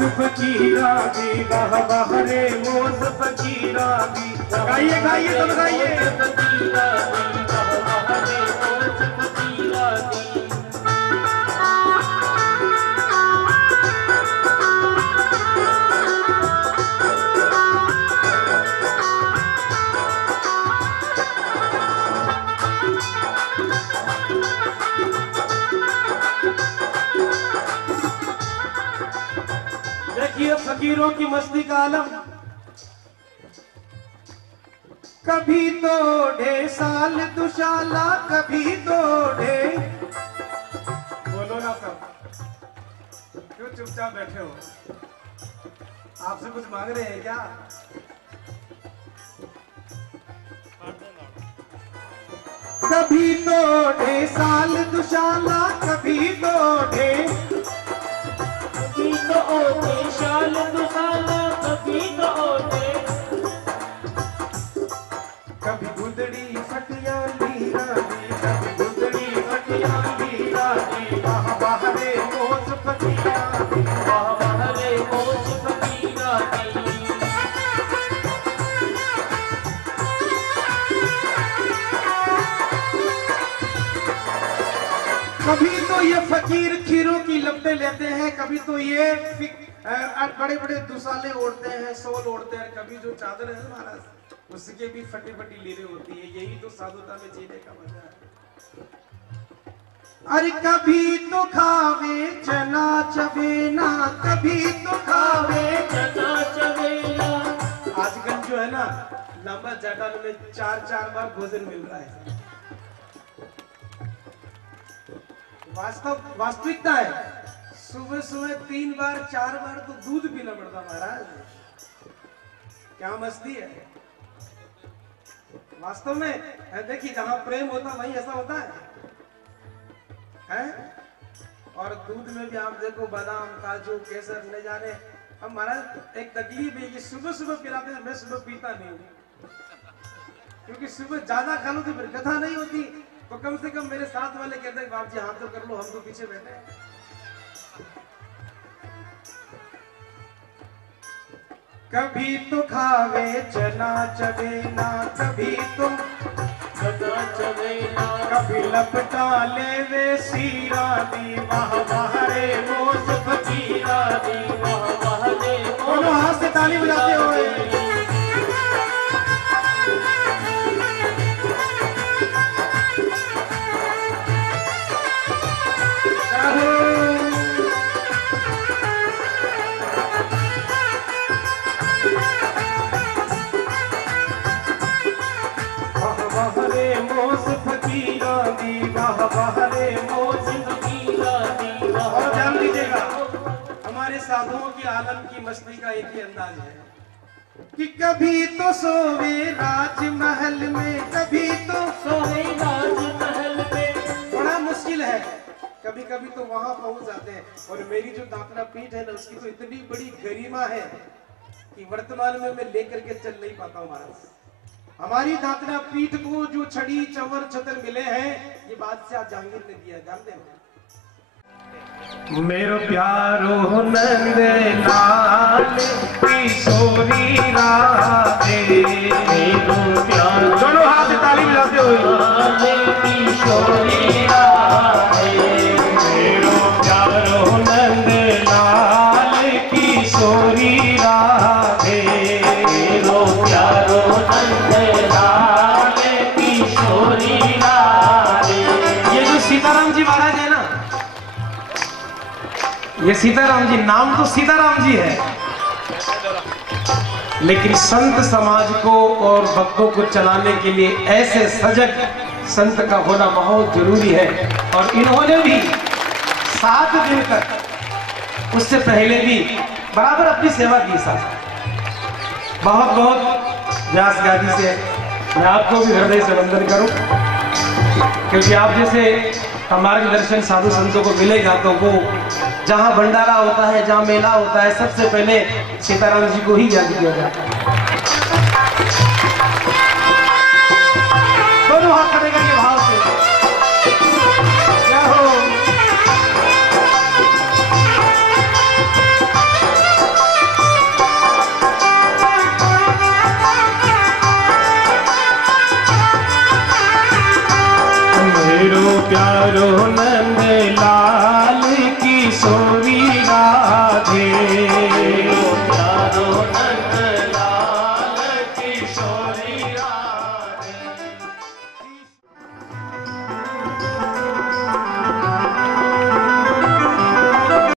मोज फकीरा दी, वाह वाह रे मोज फकीरा दी। गाइए गाइए सब गाइए। फकीरा दी, वाह वाह रे मोज फकीरा दी। देखिए फकीरों की मस्ती का आलम। कभी तो ढे साल दुशाला, कभी तो ढे। बोलो ना सब, क्यों चुपचाप बैठे हो? आपसे कुछ मांग रहे हैं क्या? कभी तो ढे साल दुशाला, कभी तो ढे, कभी तो ओटे शाल दुशाला, कभी तो ओटे। कभी गुदड़ी फटिया लीरा दी, कभी गुदड़ी फटिया लीरा दी। वाह वाह रे मोज फकीरा दी, वाह वाह रे मोज फकीरा दी। कभी तो ये फकीर खीरों की लपटें लेते हैं, कभी तो ये बड़े बड़े दुसाले ओढ़ते हैं, सोल ओढ़ते हैं। कभी जो चादर है महाराज उसके भी फटी फटी लीरें होती है। यही तो साधुता में जीने का मजा है। अरे कभी तो खावे चना चबेना, कभी तो खावे चना चबेना। आजकल जो है ना लंबा जटान में 4-4 बार भोजन मिल रहा है। वास्तविकता है सुबह सुबह 3 बार 4 बार तो दूध पीना पड़ता महाराज। क्या मस्ती है वास्तव में। देखिए जहां प्रेम होता वहीं ऐसा होता है? और दूध में भी आप देखो बादाम काजू केसर न जाने। अब महाराज एक तकलीफ है कि सुबह सुबह पिलाते हैं, मैं सुबह पीता नहीं हूं क्योंकि सुबह ज्यादा खा लो तो फिर कथा नहीं होती। तो कम से कम मेरे साथ वाले कहते हैं बाप जी हाथ तो कर लो, हम तो पीछे बैठे हैं। कभी तो खावे चना चबेना, कभी तो चना चबेना, कभी लपटा ले वे सीरा दी। वाह वाह रे मोज फकीरा दी, वाह वाह रे। दोनों हाथ से ताली बजाते हुए साधुओं की आलम की मस्ती का एक ही अंदाज है कि कभी तो सोवे राजमहल में, कभी तो सोवे राजमहल में। बड़ा मुश्किल है, कभी कभी तो वहां पहुंच जाते हैं। और मेरी जो दातना पीठ है ना उसकी तो इतनी बड़ी गरिमा है कि वर्तमान में मैं लेकर के चल नहीं पाता हूँ महाराज। हमारी दातना पीठ को जो छड़ी चवर छतर मिले हैं ये बादशाह जहांगीर ने दिया, जानते हैं? मेरो प्यारो नंद लाल किशोरी राधे, मेरो प्यारो। दोनों हाथ से ताली बजाते हुए किशोरी राधे, मेरो प्यारो नंद लाल किशोरी राधे, मेरो प्यारो नंद लाल किशोरी राधे। ये जो सीताराम जी महाराज है ना, ये सीताराम जी, नाम तो सीताराम जी है लेकिन संत समाज को और भक्तों को चलाने के लिए ऐसे सजग संत का होना बहुत जरूरी है। और इन्होंने भी 7 दिन तक, उससे पहले भी बराबर अपनी सेवा की। साथ बहुत बहुत व्यास गादी से मैं आपको भी हृदय से वंदन करूं, क्योंकि आप जैसे हमारे दर्शन साधु संतों को मिलेगा तो वो जहां भंडारा होता है, जहां मेला होता है, सबसे पहले सीताराम जी को ही याद किया जाता है।